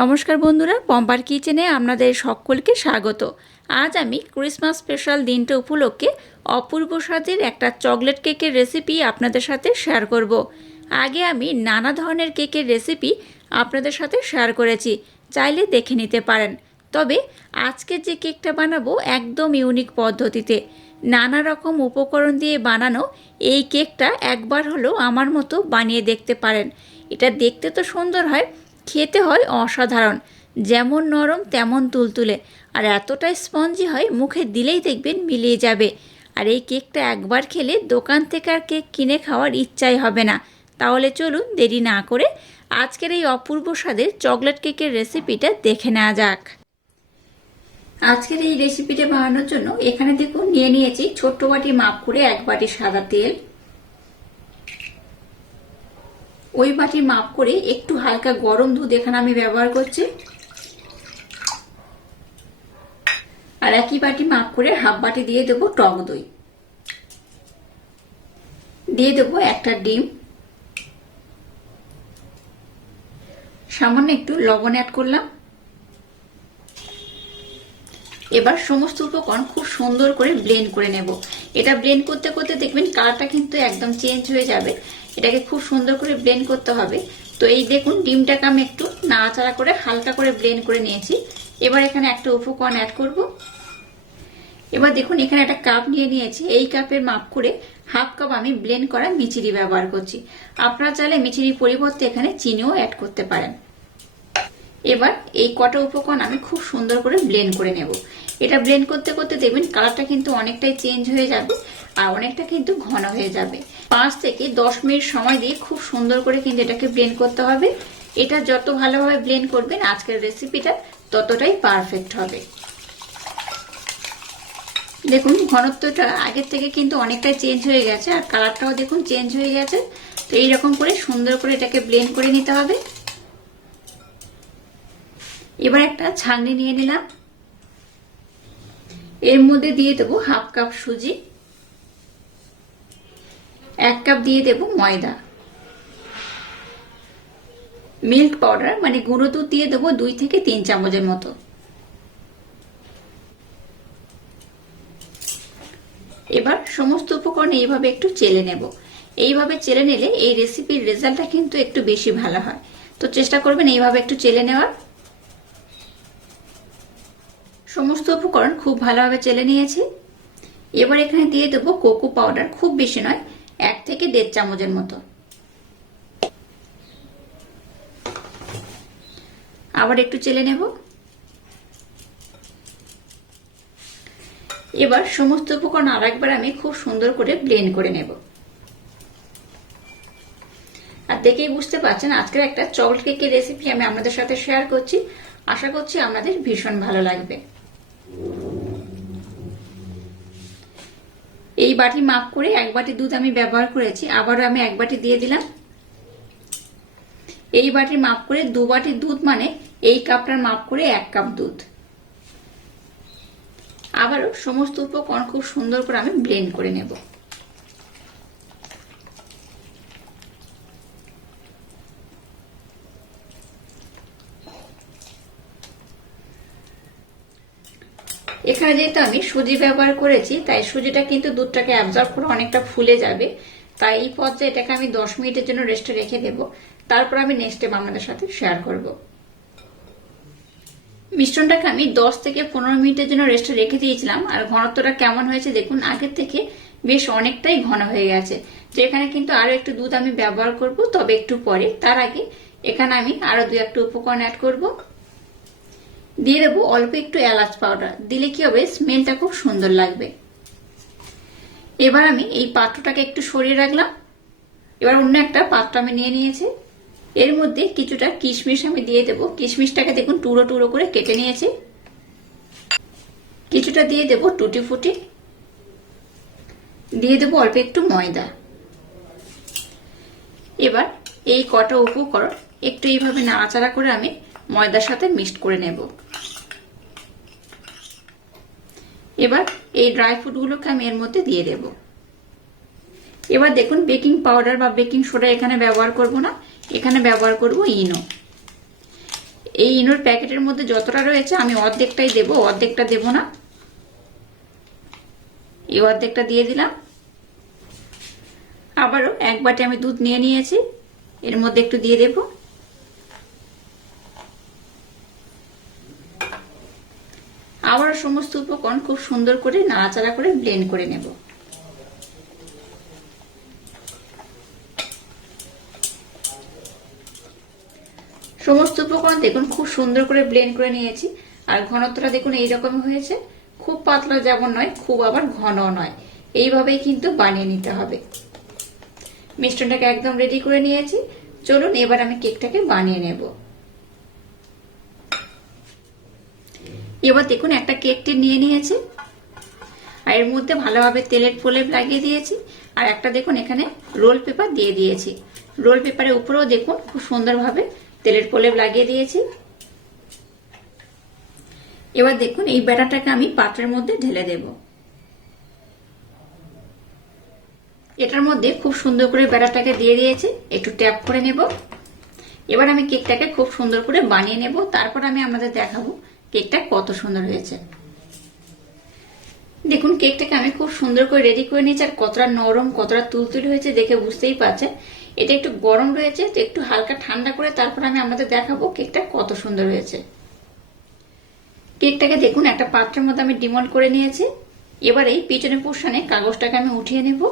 নমস্কার বন্ধুরা, পম্পার কিচেনে আপনাদের সকলকে স্বাগত। আজ আমি ক্রিসমাস স্পেশাল দিনটা উপলক্ষে অপূর্ব স্বাদের একটা চকলেট কেকের রেসিপি আপনাদের সাথে শেয়ার করব। আগে আমি নানা ধরনের কেকের রেসিপি আপনাদের সাথে শেয়ার করেছি, চাইলে দেখে নিতে পারেন। তবে আজকে যে কেকটা বানাবো একদম ইউনিক পদ্ধতিতে, নানা রকম উপকরণ দিয়ে বানানো এই কেকটা একবার হলেও আমার মতো বানিয়ে দেখতে পারেন। এটা দেখতে তো সুন্দর হয়, খেতে হয় অসাধারণ। যেমন নরম তেমন তুলতুলে, আর এতটাই স্পঞ্জি হয় মুখে দিলেই দেখবেন মিলিয়ে যাবে। আর এই কেকটা একবার খেলে দোকান থেকে আর কেক কিনে খাওয়ার ইচ্ছাই হবে না। তাহলে চলুন দেরি না করে আজকের এই অপূর্ব স্বাদের চকলেট কেকের রেসিপিটা দেখে নেওয়া যাক। আজকের এই রেসিপিটা বানানোর জন্য এখানে দেখুন নিয়ে নিয়েছি ছোট্ট বাটি মাপ করে 1 বাটি সাদা তেল। ওই বাটির মাপ করে একটু হালকা গরম দুধ এখানে আমি ব্যবহার করছি। আর একই বাটি মাপ করে হাফ বাটি দিয়ে দেবো টক দই, দিয়ে দেবো একটা ডিম, সামান্য একটু লবণ অ্যাড করলাম। এবার সমস্ত উপকরণ খুব সুন্দর করে ব্লেন্ড করে নেব। এটা ব্লেন্ড করতে করতে দেখবেন কালারটা কিন্তু একদম চেঞ্জ হয়ে যাবে। এটাকে খুব সুন্দর করে ব্লেন্ড করতে হবে। তো এই দেখুন ডিমটাকে আমি একটু নাড়াচাড়া করে হালকা করে ব্লেন্ড করে নিয়েছি। এবার এখানে একটা উপকরণ অ্যাড করব। এবার দেখুন এখানে একটা কাপ নিয়ে নিয়েছি, এই কাপের মাপ করে হাফ কাপ আমি ব্লেন্ড করা মিচিরি ব্যবহার করছি। আপনারা চাইলে মিচিরির পরিবর্তে এখানে চিনিও অ্যাড করতে পারেন। এবার এই কটা উপকরণ আমি খুব সুন্দর করে ব্লেন্ড করে নেব। এটা ব্লেন্ড করতে করতে দেখবেন কালারটা কিন্তু অনেকটাই চেঞ্জ হয়ে যাবে আর অনেকটা কিন্তু ঘন হয়ে যাবে। 5 থেকে 10 মিনিট সময় দিয়ে খুব সুন্দর করে কিন্তু এটাকে ব্লেন্ড করতে হবে। এটা যত ভালোভাবে ব্লেন্ড করবেন আজকের রেসিপিটা ততটাই পারফেক্ট হবে। দেখুন ঘনত্বটা আগের থেকে কিন্তু অনেকটাই চেঞ্জ হয়ে গেছে আর কালারটাও দেখুন চেঞ্জ হয়ে গেছে। তো এইরকম করে সুন্দর করে এটাকে ব্লেন্ড করে নিতে হবে। এবার একটা ছাঁকনি নিয়ে নিলাম, এর মধ্যে দিয়ে দেবো হাফ কাপ সুজি, 1 কাপ দিয়ে দেবো ময়দা, মিল্ক পাউডার মানে গুঁড়ো দুধ দিয়ে দেবো 2 থেকে 3 চামচের মতো। এবার সমস্ত উপকরণ এইভাবে একটু চেলে নেব। এইভাবে চেলে নিলে এই রেসিপির রেজাল্টটা কিন্তু একটু বেশি ভালো হয়। তো চেষ্টা করবেন এইভাবে একটু চেলে নেওয়ার। সমস্ত উপকরণ খুব ভালোভাবে চেলে নিয়েছি। এবার এখানে দিয়ে দেবো কোকো পাউডার, খুব বেশি নয়, 1 থেকে 1.5 চামচের মতো। আবার একটু চেলে নেব। এবার সমস্ত উপকরণ আরেকবার আমি খুব সুন্দর করে ব্লেন্ড করে নেব। আর দেখেই বুঝতে পারছেন আজকের একটা চকলেট কেকের রেসিপি আমি আপনাদের সাথে শেয়ার করছি। আশা করছি আপনাদের ভীষণ ভালো লাগবে। এই বাটি মাপ করে 1 বাটি দুধ আমি ব্যবহার করেছি, আবারও আমি 1 বাটি দিয়ে দিলাম। এই বাটির মাপ করে 2 বাটি দুধ মানে এই কাপটার মাপ করে 1 কাপ দুধ। আবারও সমস্ত উপকরণ খুব সুন্দর করে আমি ব্লেন্ড করে নেব। এখানে যেহেতু আমি সুজি ব্যবহার করেছি তাই সুজিটা কিন্তু দুধটাকে অ্যাবজর্ব করে অনেকটা ফুলে যাবে। তাই এই পর্যায়ে এটাকে আমি 10 মিনিটের জন্য রেস্টে রেখে দেব। তারপর আমি নেক্সট স্টেপ আপনাদের সাথে শেয়ার করব। মিশ্রণটাকে আমি 10 থেকে 15 মিনিটের জন্য রেস্টে রেখে দিয়েছিলাম। আর ঘনত্বটা কেমন হয়েছে দেখুন, আগের থেকে বেশ অনেকটাই ঘন হয়ে গেছে। তো এখানে কিন্তু আরো একটু দুধ আমি ব্যবহার করব, তবে একটু পরে। তার আগে এখানে আমি আরো 2-1 উপকরণ অ্যাড করব। দিয়ে দেবো অল্প একটু এলাচ পাউডার, দিলে কি হবে স্মেলটা খুব সুন্দর লাগবে। এবার আমি এই পাত্রটাকে একটু সরিয়ে রাখলাম। এবার অন্য একটা পাত্র আমি নিয়ে নিয়েছি, এর মধ্যে কিছুটা কিশমিশ আমি দিয়ে দেবো। কিশমিশটাকে দেখুন টুকরো টুকরো করে কেটে নিয়েছি। কিছুটা দিয়ে দেবো টুটি ফুটি, দিয়ে দেবো অল্প একটু ময়দা। এবার এই কটা উপকরণ একটু এইভাবে নাড়াচাড়া করে আমি ময়দার সাথে মিক্সড করে নেব। এবার এই ড্রাই ফ্রুটগুলোকে আমি এর মধ্যে দিয়ে দেব। এবার দেখুন বেকিং পাউডার বা বেকিং সোডা এখানে ব্যবহার করব না, এখানে ব্যবহার করব ইনো। এই ইনোর প্যাকেটের মধ্যে যতটা রয়েছে আমি অর্ধেকটাই দেবো, অর্ধেকটা দেবো না। এই অর্ধেকটা দিয়ে দিলাম। আবারও এক বাটি আমি দুধ নিয়ে নিয়েছি, এর মধ্যে একটু দিয়ে দেব। আবার সমস্ত উপকরণ খুব সুন্দর করে নাড়াচাড়া করে ব্লেন্ড করে নেব। সমস্ত উপকরণ দেখুন খুব সুন্দর করে ব্লেন্ড করে নিয়েছি। আর ঘনত্বটা দেখুন এইরকম হয়েছে, খুব পাতলা যেমন নয়, খুব আবার ঘনও নয়। এইভাবেই কিন্তু বানিয়ে নিতে হবে। মিশ্রণটাকে একদম রেডি করে নিয়েছি। চলুন এবার আমি কেকটাকে বানিয়ে নেব। এবার দেখুন একটা কেক টিন নিয়ে নিয়েছি, আর এর মধ্যে ভালোভাবে তেলের প্রলেপ লাগিয়ে দিয়েছি। আর একটা দেখুন এখানে রোল পেপার দিয়ে দিয়েছি। রোল পেপারের উপরেও দেখুন খুব সুন্দরভাবে তেলের প্রলেপ লাগিয়ে দিয়েছি। এবার দেখুন এই ব্যাটারটাকে আমি পাত্রের মধ্যে ঢেলে দেব। এটার মধ্যে খুব সুন্দর করে ব্যাটারটাকে দিয়ে দিয়েছি, একটু ট্যাপ করে নেব। এবার আমি কেকটাকে খুব সুন্দর করে বানিয়ে নেব, তারপর আমি আপনাদের দেখাবো কেকটা কত সুন্দর হয়েছে। দেখুন কেকটাকে আমি খুব সুন্দর করে রেডি করে নিয়েছি, আর কতটা নরম কতটা তুলতুলে হয়েছে দেখে বুঝতেই পারছেন। এটা একটু গরম রয়েছে, তো একটু হালকা ঠান্ডা করে তারপর আমি আপনাদের দেখাবো কেকটা কত সুন্দর হয়েছে। কেকটাকে দেখুন একটা পাত্রের মধ্যে আমি ডিমোল্ড করে নিয়েছি। এবার এই পিছনে পোর্শনে কাগজটাকে আমি উঠিয়ে নেব।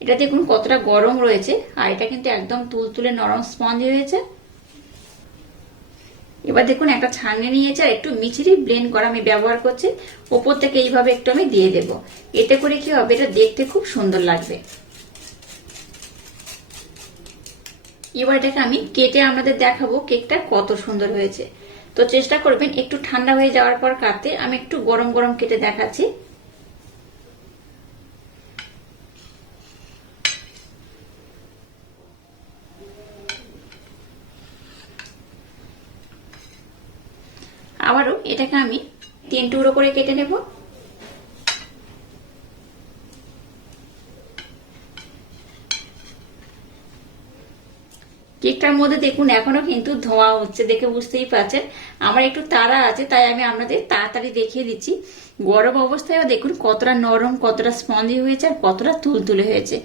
এটা দেখুন কতটা গরম রয়েছে, আর এটা কিন্তু একদম তুলতুলে নরম স্পঞ্জ হয়েছে। এবার দেখুন একটা ছাঁকনি নিয়েছি, আর একটু মিছরি ব্লেন্ড করা আমি ব্যবহার করছি। ওপর থেকে এইভাবে একটু আমি দিয়ে দেব। এতে করে কি হবে, এটা দেখতে খুব সুন্দর লাগবে। এবার এটাকে আমি কেটে আপনাদের দেখাবো কেকটা কত সুন্দর হয়েছে। তো চেষ্টা করবেন একটু ঠান্ডা হয়ে যাওয়ার পর কাটতে। আমি একটু গরম গরম কেটে দেখাচ্ছি। আবারও এটাকে আমি 3 টুকরো করে কেটে নেব। কেকটার মধ্যে দেখুন এখনো কিন্তু ধোঁয়া হচ্ছে, দেখে বুঝতেই পারছেন। আমার একটু তাড়া আছে, তাই আমি আপনাদের তাড়াতাড়ি দেখিয়ে দিচ্ছি। গরম অবস্থায় দেখুন কতটা নরম, কতটা স্পঞ্জি হয়েছে, আর কতটা তুলতুলে হয়েছে।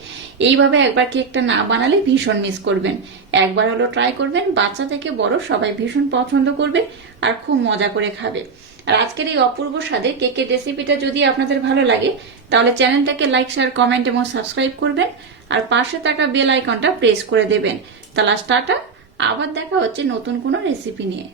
এইভাবে একবার কেকটা না বানালে ভীষণ মিস করবেন। একবার হলো ট্রাই করবেন, বাচ্চা থেকে বড় সবাই ভীষণ পছন্দ করবে আর খুব মজা করে খাবে। আর আজকের এই অপূর্ব স্বাদের কেকের রেসিপিটা যদি আপনাদের ভালো লাগে, তাহলে চ্যানেলটাকে লাইক, শেয়ার, কমেন্ট এবং সাবস্ক্রাইব করবেন। আর পাশে থাকা বেল আইকনটা প্রেস করে দেবেন। তাহলে টাটা, আবার দেখা হচ্ছে নতুন কোনো রেসিপি নিয়ে।